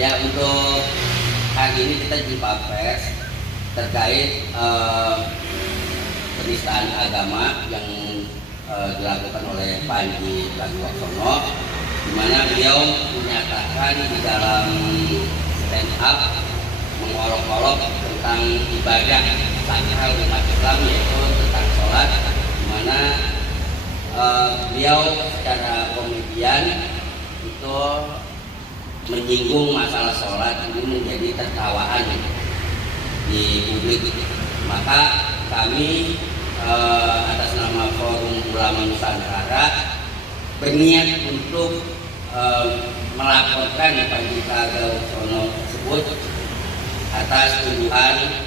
Ya, untuk hari ini kita jumpa pers terkait penistaan agama yang dilakukan oleh Panji Pragiwaksono, di mana beliau menyatakan di dalam stand up mengolok-olok tentang ibadah sakral umat Islam, yaitu tentang sholat, di mana beliau secara komedian itu menyinggung masalah sholat ini menjadi tertawaan di publik. Maka kami atas nama Forum Ulama Nusantara berniat untuk melaporkan Panji Pragiwaksono tersebut atas tuduhan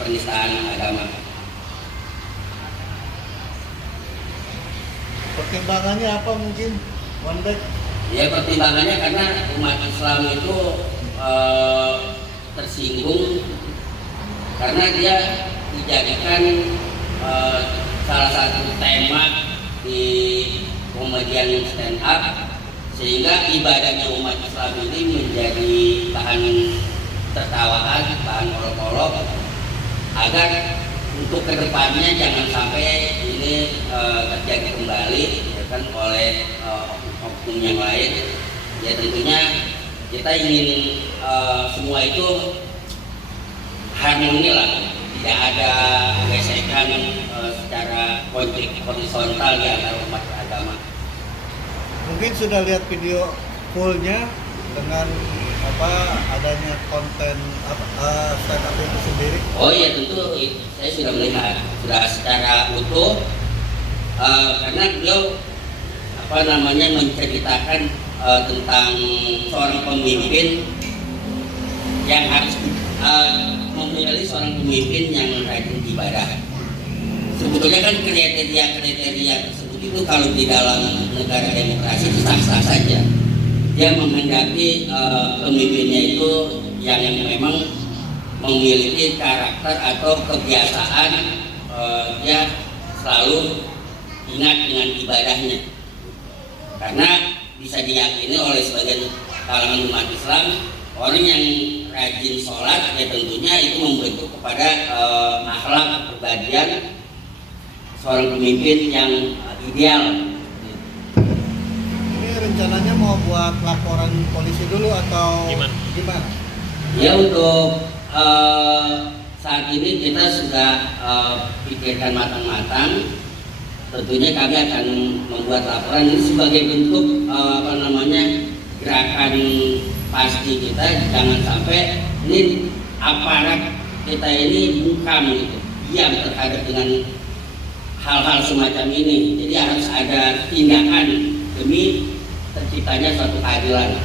penistaan agama. Pertimbangannya apa mungkin, Wandek? Ya, pertimbangannya karena umat Islam itu tersinggung karena dia dijadikan salah satu tema di komedian stand up, sehingga ibadahnya umat Islam ini menjadi bahan tertawaan, bahan olok-olok, agar untuk kedepannya jangan sampai ini terjadi kembali ya kan, oleh oknum yang lain. Ya tentunya kita ingin semua itu harmoni lah, tidak ada gesekan secara konflik horizontal di antara umat beragama. Mungkin sudah lihat video fullnya dengan adanya konten stand up itu sendiri. Oh iya, tentu saya sudah melihat, sudah secara utuh, karena beliau menceritakan tentang seorang pemimpin yang harus memilih seorang pemimpin yang rajin ibadah. Sebetulnya kan kriteria tersebut itu kalau di dalam negara demokrasi itu sah-sah saja. Dia menghendaki pemimpinnya itu yang memang memiliki karakter atau kebiasaan dia selalu ingat dengan ibadahnya. Karena bisa diyakini oleh sebagian kalangan umat Islam, orang yang rajin sholat ya tentunya itu membentuk kepada akhlak kepribadian seorang pemimpin yang ideal. Ini rencananya mau buat laporan polisi dulu atau gimana? Ya, untuk saat ini kita sudah pikirkan matang-matang. Tentunya kami akan membuat laporan ini sebagai bentuk gerakan pasti kita, jangan sampai ini aparat kita ini bungkam gitu, diam terhadap dengan hal-hal semacam ini. Jadi harus ada tindakan demi terciptanya suatu keadilan.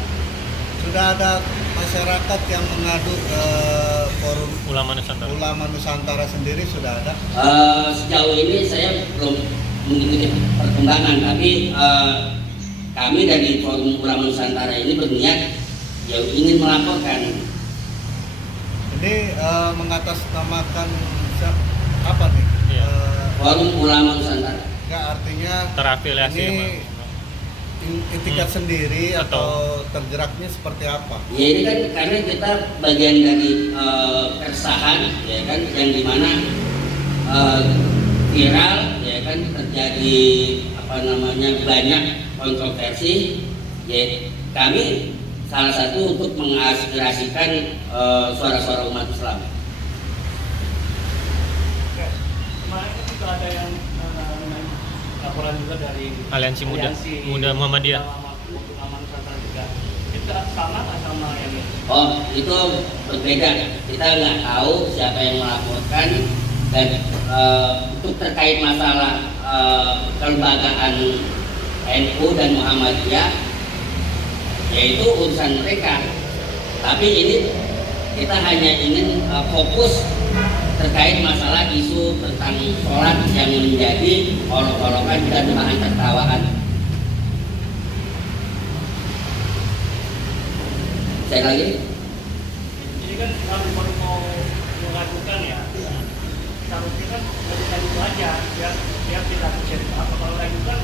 Sudah ada masyarakat yang mengadu ke Forum Ulama Nusantara sendiri, sudah ada? Sejauh ini saya belum mengikuti perkembangan, tapi kami dari Forum Ulama Nusantara ini berniat ya ingin melaporkan. Ini mengatasnamakan apa nih? Iya. Forum Ulama Nusantara. Enggak, artinya terafiliasi ini itikat sendiri atau tergeraknya seperti apa? Ya ini kan karena kita bagian dari keresahan ya kan, yang dimana viral ya kan, terjadi banyak kontroversi. Ya kami salah satu untuk mengaspirasikan suara-suara umat Islam. Oke. Kemarin kan juga ada yang laporan juga dari Aliansi Muda Muhammadiyah. Ulama Nusantara juga. Itu sama nggak sama yang ini? Oh, itu berbeda. Kita nggak tahu siapa yang melaporkan, dan untuk terkait masalah kelembagaan NU dan Muhammadiyah, yaitu urusan mereka. Tapi ini kita hanya ingin fokus terkait masalah isu tentang sholat yang menjadi olok-olokan dan bahan tertawaan. Saya lagi. Jadi kan kalau baru mau mengajukan ya, seharusnya kan lakukan itu aja, biar tidak terjadi apa. Kalau lakukan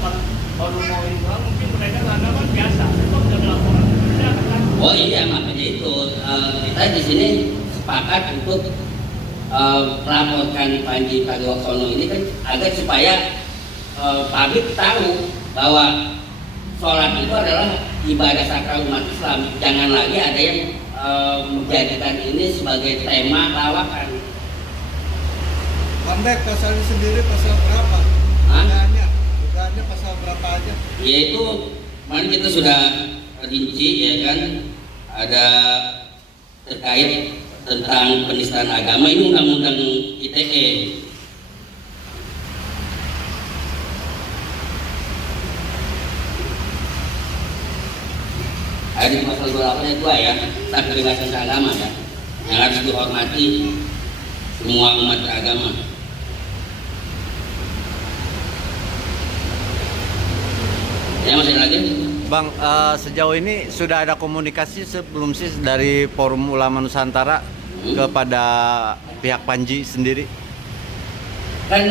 baru mau ini doang, mungkin mereka menganggap biasa. Itu sudah laporan, mereka akan. Oh iya, makanya itu kita di sini sepakat untuk melaporkan Panji Pragiwaksono ini kan agar supaya publik tahu bahwa sholat itu adalah ibadah sakral umat Islam. Jangan lagi ada yang menjadikan ini sebagai tema lawakan. Konteks pasalnya sendiri pasal berapa? Dugaannya pasal berapa aja? Yaitu kemarin kita sudah rinci ya kan, ada terkait tentang penistaan agama, ini undang-undang ITE. Ada di pasal 28 ayat 2 ya, tentang kebebasan beragama ya, yang harus dihormati semua umat beragama. Ya, masih ada lagi? Bang, sejauh ini sudah ada komunikasi sebelum sih dari Forum Ulama Nusantara kepada pihak Panji sendiri? Kan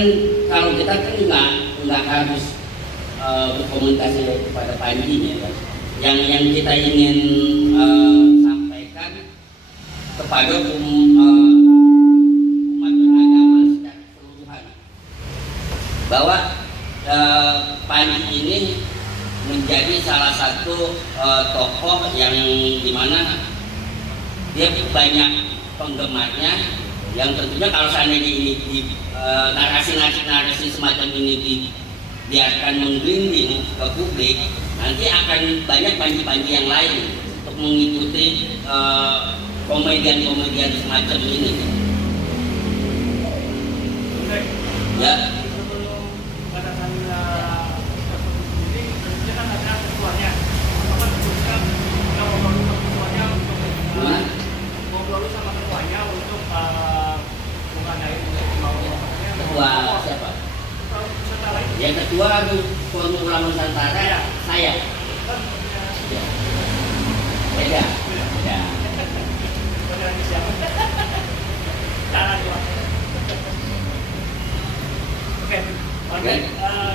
kalau kita kan nggak harus berkomunikasi kepada Panji ya kan. Yang kita ingin sampaikan kepada umat beragama secara keseluruhan bahwa Panji ini menjadi salah satu tokoh yang dimana dia banyak penggemarnya, yang tentunya kalau seandainya ini narasi semacam ini dibiarkan menggelinding ke publik, nanti akan banyak panji-panji yang lain untuk mengikuti komedian-komedian semacam ini. Ya. Sebelum pada tanggal ini, tentunya kan ada ketuanya. Apa disebutkan kita ngobrol sama ketuanya untuk ngobrol sama ketuanya untuk mengadain Ketua siapa? Peserta lain. Yang ketua Forum Ulama Nusantara Ya. saya. Kan Ya. Beda. Ya. benar di siapa? Cara dua. Oke, Oke.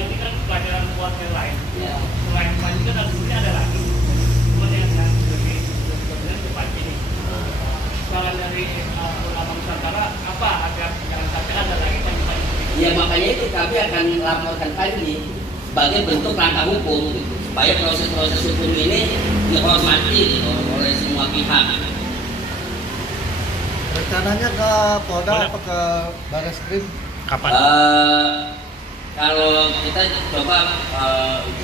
ini kan pelajaran buat yang lain. Ya. Selain Panji kan sebenarnya ada lagi. Cuma yang sebenarnya di Panji ini. Kalau dari Ulama Nusantara apa agar jangan sampai ada lagi Panji-Panji begitu? Ya makanya itu kami akan laporkan Panji sebagai bentuk langkah hukum gitu, supaya proses-proses hukum ini dihormati gitu, oleh semua pihak. Rencananya ke Polda apa ke Barreskrim? Kapan? Kalau kita coba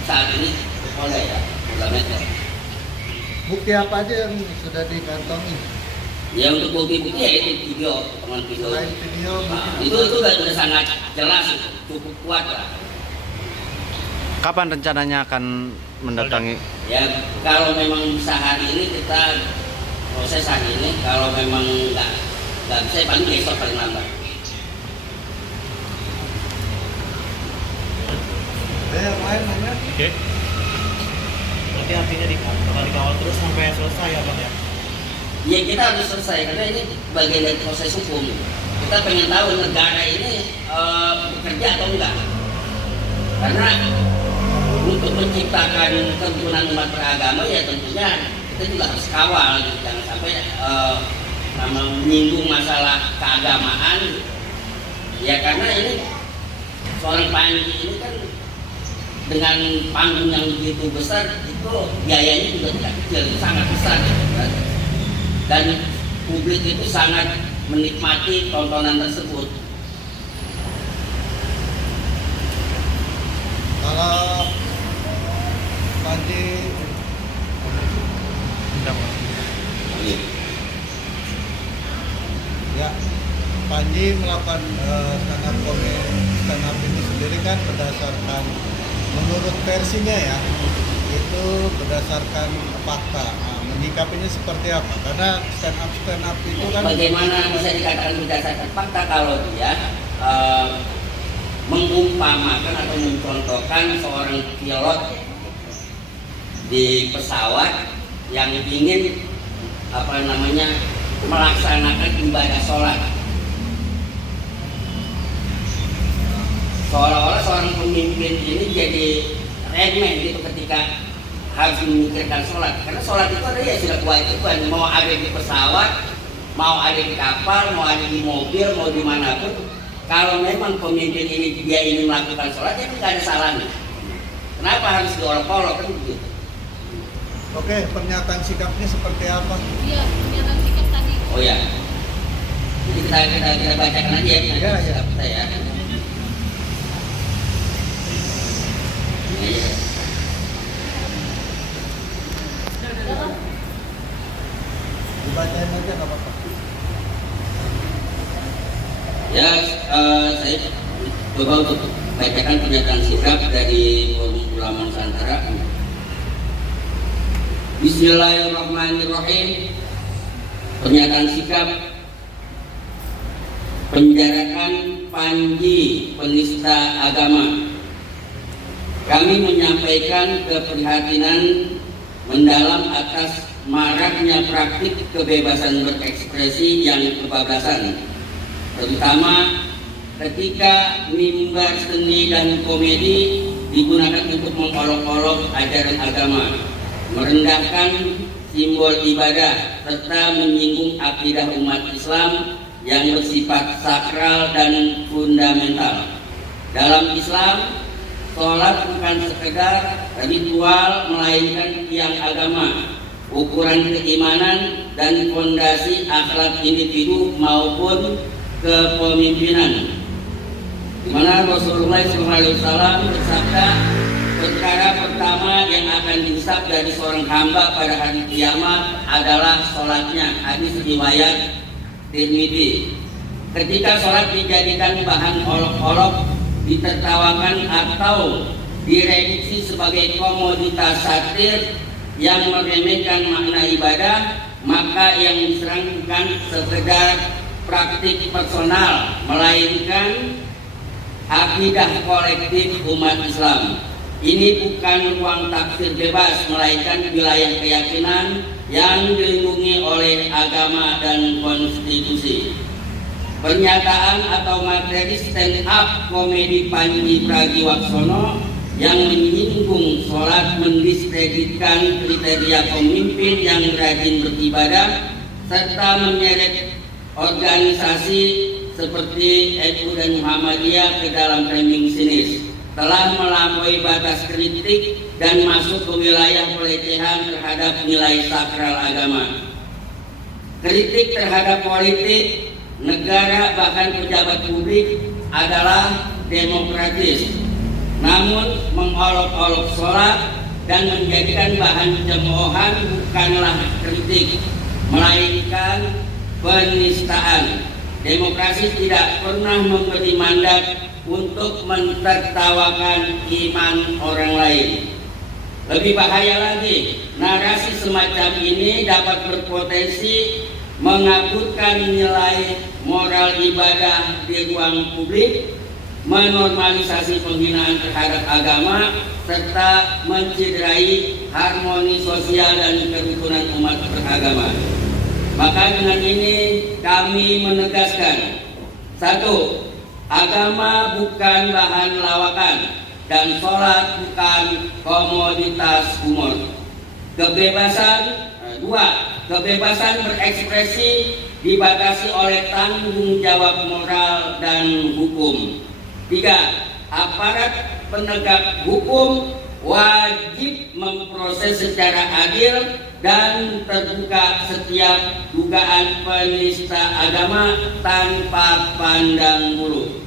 saat ini boleh ya, Polda Metro. Bukti apa aja yang sudah dikantongi? Ya untuk bukti-bukti ya itu video, potongan video. Selain video, Nah, mungkin itu udah sangat jelas, cukup kuat lah. kapan rencananya akan mendatangi? Ya kalau memang bisa hari ini kita proses hari ini, kalau memang nggak bisa paling besok paling lambat. Yang lain mana? Oke. Berarti artinya bakal dikawal terus sampai selesai ya Bang ya? Ya kita harus selesai karena ini bagian dari proses hukum. Kita pengen tahu negara ini bekerja atau enggak. Karena untuk menciptakan kerukunan umat beragama ya tentunya kita juga harus kawal, gitu. Jangan sampai menyinggung masalah keagamaan. Ya karena ini seorang Panji ini kan dengan panggung yang begitu besar itu biayanya juga tidak kecil, sangat besar gitu kan. Dan publik itu sangat menikmati tontonan tersebut. Kalau Panji ya Panji melakukan stand up ini sendiri kan berdasarkan menurut versinya ya itu berdasarkan fakta. Nah, menyikapinya seperti apa? Karena stand up itu kan Bagaimana bisa dikatakan berdasarkan fakta kalau dia mengumpamakan atau mencontohkan seorang pilot di pesawat yang ingin melaksanakan ibadah sholat. Seolah-olah seorang pemimpin ini jadi remeh gitu ketika harus memikirkan sholat? Karena sholat itu ada ya sudah kewajiban, mau ada di pesawat, mau ada di kapal, mau ada di mobil, mau dimanapun. Kalau memang pemimpin ini dia ingin melakukan sholat, itu nggak ada salahnya. Kenapa harus diolok-olok kan begitu? Oke, pernyataan sikapnya seperti apa? Iya, pernyataan sikap tadi. Oh ya, jadi kita bacakan aja ya, Ya, ya. sikap kita ya. Ini aja. Dibacain aja nggak apa-apa. Ya, saya coba untuk bacakan pernyataan sikap dari Forum Ulama Nusantara. Bismillahirrahmanirrahim. Pernyataan sikap penjarakan Panji penista agama. Kami menyampaikan keprihatinan mendalam atas maraknya praktik kebebasan berekspresi yang kebablasan, terutama ketika mimbar seni dan komedi digunakan untuk mengolok-olok ajaran agama, merendahkan simbol ibadah, serta menyinggung akidah umat Islam yang bersifat sakral dan fundamental. Dalam Islam, sholat bukan sekedar ritual, melainkan tiang agama, ukuran keimanan dan fondasi akhlak individu maupun kepemimpinan. Di mana Rasulullah SAW bersabda, perkara pertama yang akan dihisab dari seorang hamba pada hari kiamat adalah sholatnya. Hadis riwayat Tirmidzi. Ketika sholat dijadikan bahan olok-olok, ditertawakan atau direduksi sebagai komoditas satir yang meremehkan makna ibadah, maka yang diserang bukan sekedar praktik personal, melainkan akidah kolektif umat Islam. Ini bukan ruang tafsir bebas, melainkan wilayah keyakinan yang dilindungi oleh agama dan konstitusi. Pernyataan atau materi stand up komedi Panji Pragiwaksono yang menyinggung sholat, mendiskreditkan kriteria pemimpin yang rajin beribadah, serta menyeret organisasi seperti NU dan Muhammadiyah ke dalam framing sinis, telah melampaui batas kritik dan masuk ke wilayah pelecehan terhadap nilai sakral agama. Kritik terhadap politik, negara, bahkan pejabat publik adalah demokratis. Namun mengolok-olok sholat dan menjadikan bahan cemoohan bukanlah kritik, melainkan penistaan. Demokrasi tidak pernah memberi mandat untuk mentertawakan iman orang lain. Lebih bahaya lagi, narasi semacam ini dapat berpotensi mengaburkan nilai moral ibadah di ruang publik, menormalisasi penghinaan terhadap agama, serta mencederai harmoni sosial dan kerukunan umat beragama. Maka dengan ini kami menegaskan, 1. Agama bukan bahan lawakan dan sholat bukan komoditas humor. Kebebasan berekspresi dibatasi oleh tanggung jawab moral dan hukum. 3. Aparat penegak hukum wajib memproses secara adil dan terbuka setiap dugaan penista agama tanpa pandang bulu.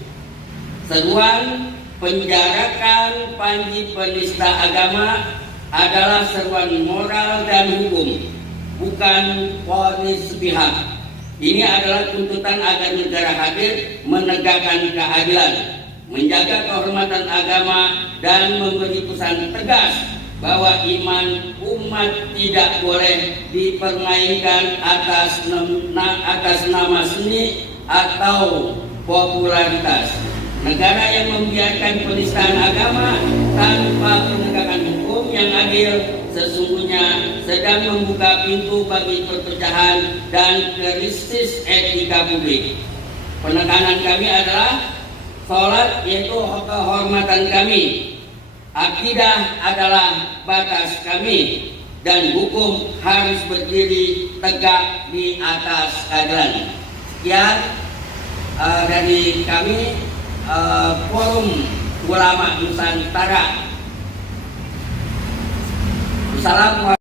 Seruan penjarakan Panji penista agama adalah seruan moral dan hukum, bukan vonis sepihak. Ini adalah tuntutan agar negara hadir menegakkan keadilan, menjaga kehormatan agama, dan memberi pesan tegas bahwa iman umat tidak boleh dipermainkan atas nama seni atau popularitas. Negara yang membiarkan penistaan agama tanpa penegakan hukum yang adil sesungguhnya sedang membuka pintu bagi perpecahan dan krisis etika publik. Penekanan kami adalah sholat yaitu kehormatan kami, Akidah adalah batas kami dan hukum harus berdiri tegak di atas keadilan. Sekian dari kami Forum Ulama Nusantara. Assalamualaikum.